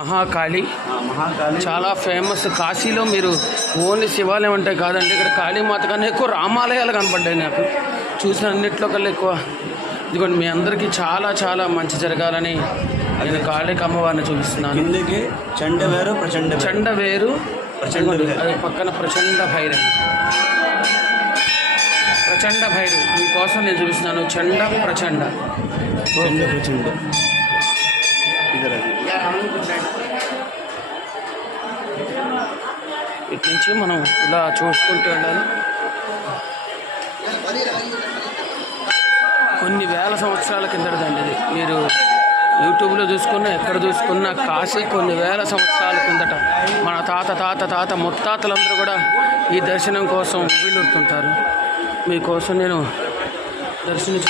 మహాకాళి మహాకాళి చాలా ఫేమస్. కాశీలో మీరు ఓన్లీ శివాలయం అంటే కాదండి, ఇక్కడ కాళీమాత కన్నా ఎక్కువ రామాలయాలు కనపడ్డాయి నాకు చూసిన అన్నిట్లో కల్లా ఎక్కువ. ఇదిగోండి మీ అందరికీ చాలా చాలా మంచి జరగాలని నేను కాళిక అమ్మవారిని చూపిస్తున్నాను. కిందకి చండ వేరు ప్రచండ చండ వేరు ప్రచండ అది పక్కన ప్రచండ భైరవి. ప్రచండ భైరవి మీకోసం నేను చూపిస్తున్నాను. చండ ప్రచండ చండ ప్రచండ ఇటు నుంచి మనం ఇలా చూసుకుంటూ వెళ్ళాలి. కొన్ని వేల సంవత్సరాల కిందటండి ఇది. మీరు యూట్యూబ్లో చూసుకున్నా ఎక్కడ చూసుకున్నా కాశీ కొన్ని వేల సంవత్సరాల కిందట మన తాత తాత తాత ముత్తాతలందరూ కూడా ఈ దర్శనం కోసం వీళ్ళుతుంటారు. మీకోసం నేను దర్శనం